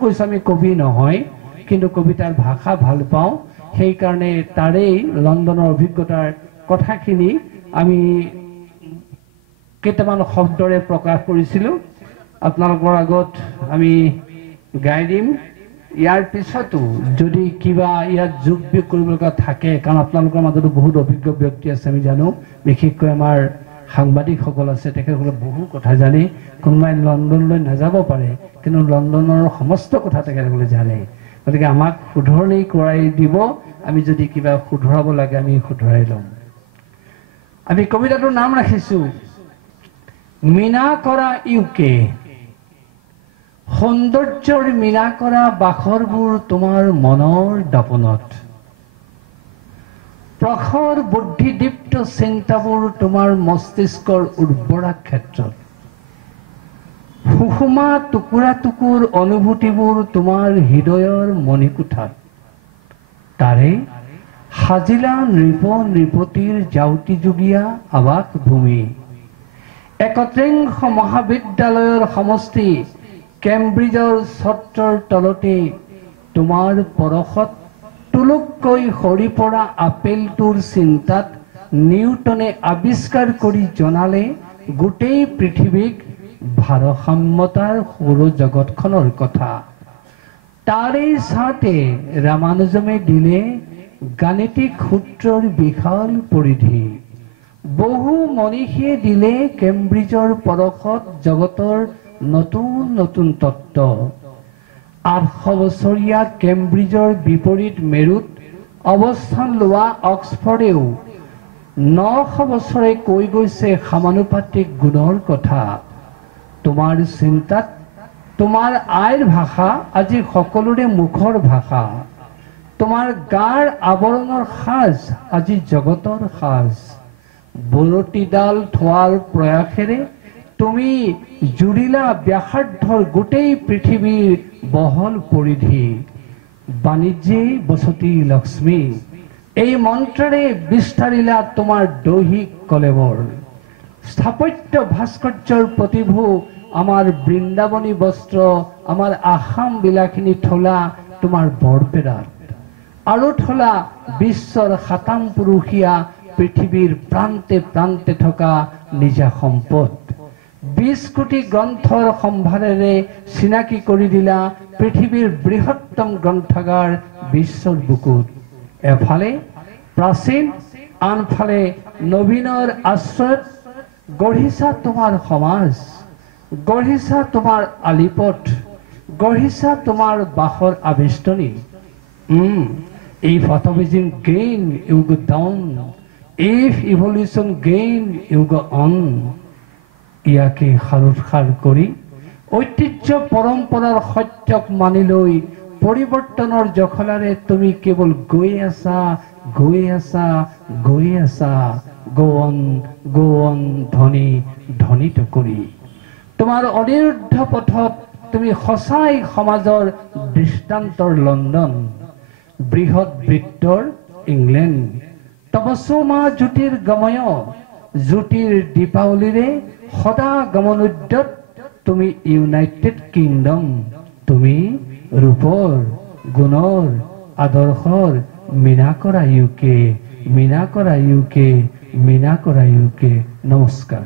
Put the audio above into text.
কৈছো আমি কবি নহয় কিন্তু কবিতাৰ ভাষা ভাল পাওঁ সেই কাৰণে তাৰেই লণ্ডনৰ অভিজ্ঞতাৰ কথাখিনি আমি কেইটামান শব্দৰে প্ৰকাশ কৰিছিলোঁ আপোনালোকৰ আগত আমি গাই দিম ইয়াৰ পিছতো যদি কিবা ইয়াত যোগ বিয়োগ কৰিবলগা থাকে কাৰণ আপোনালোকৰ মাজতো বহুত অভিজ্ঞ ব্যক্তি আছে আমি জানো বিশেষকৈ আমাৰ সাংবাদিকসকল আছে তেখেতসকলে বহু কথা জানে কোনোবাই লণ্ডনলৈ নাযাব পাৰে কিন্তু লণ্ডনৰ সমস্ত কথা তেখেতসকলে জানে গতিকে আমাক শুধৰণি কৰাই দিব আমি যদি কিবা শুধৰাব লাগে আমি শুধৰাই ল'ম আমি কবিতাটোৰ নাম ৰাখিছোঁ মিনা কৰা ইউকে সৌন্দৰ্যৰ মিনা কৰা বাখৰবোৰ তোমাৰ মনৰ দাপনত প্ৰখৰ বুদ্ধিদীপ্ত চিন্তাবোৰ তোমাৰ মস্তিষ্কৰ উৰ্বৰা ক্ষেত্ৰত সুষমা টুকুৰা টুকুৰ অনুভূতিবোৰ তোমাৰ হৃদয়ৰ মণিকোঠাত তাৰে সাজিলা নৃপ নৃপতিৰ জাউতিযুগীয়া আৱাস ভূমি একত্ৰিংশ মহাবিদ্যালয়ৰ সমষ্টি কেম্ব্ৰিজৰ ছত্ৰৰ তলতে তোমাৰ পৰশত তুলুককৈ সৰি পৰা আপেলটোৰ চিন্তাত নিউটনে আৱিষ্কাৰ কৰি জনালে গোটেই পৃথিৱীক ভাৰসাম্যতাৰ সৌৰজগতখনৰ কথা তাৰেই ছাতে ৰামানুজমে দিলে গাণিতিক সূত্ৰৰ বিশাল পৰিধি বহু মনীষীয়ে দিলে কেম্ব্ৰিজৰ পৰশত জগতৰ নতুন নতুন তত্ত্ব 800 বছৰীয়া কেম্ব্ৰিজৰ বিপৰীত মেৰুত অৱস্থান লোৱা অক্সফৰ্ডেও 900 বছৰে কৈ গৈছে সমানুপাতিক গুণৰ কথা তোমাৰ চিন্তাত তোমাৰ আইৰ ভাষা আজি সকলোৰে মুখৰ ভাষা তোমাৰ গাৰ আৱৰণৰ সাজ আজি জগতৰ সাজ বৰতিডাল থোৱাৰ প্ৰয়াসেৰে তুমি জুৰিলা ব্যাসাৰ্ধৰ গোটেই পৃথিৱীৰ বহল পৰিধি বাণিজ্যেই বসতি লক্ষ্মী এই মন্ত্ৰৰে বিস্তাৰিলা তোমাৰ দৈহিক কলেবৰ স্থাপত্য ভাস্কৰ্যৰ প্ৰতিভূ আমাৰ বৃন্দাবনী বস্ত্ৰ আমাৰ আসাম বিলাখিনি থলা তোমাৰ বৰপেৰাত আৰু থলা বিশ্বৰ সাতাম পুৰুষীয়া পৃথিৱীৰ প্ৰান্তে প্ৰান্তে থকা নিজা সম্পদ 20 কোটি গ্ৰন্থৰ সম্ভাৰেৰে চিনাকি কৰি দিলা পৃথিৱীৰ বৃহত্তম গ্ৰন্থাগাৰ বিশ্বৰ বুকুত এফালে প্ৰাচীন আনফালে নবীনৰ আশ্ৰয়ত গঢ়িছা তোমাৰ সমাজ গঢ়িছা তোমাৰ আলিপথ গঢ়িছা তোমাৰ বাসৰ আবেষ্টনী if atavism gain you go down if evolution gain you go on ইয়াকে খাৰ কৰি ঐতিহ্য পৰম্পৰাৰ সত্যক মানি লৈ পৰিৱৰ্তনৰ জখলাৰে তুমি কেৱল গৈ আছা গোৱন ধনী ধ্বনিত কৰি তোমাৰ অনিৰুদ্ধ পথত তুমি সঁচাই সমাজৰ দৃষ্টান্তৰ লণ্ডন বৃহৎ বৃত্তৰ ইংলেণ্ড তপস্যমা জ্যোতিৰ গময় জ্যোতিৰ দীপাৱলীৰে সদা গমনোদ্যত তুমি ইউনাইটেড কিংডম তুমি ৰূপৰ গুণৰ আদৰ্শৰ মিনা কৰা ইউকে নমস্কাৰ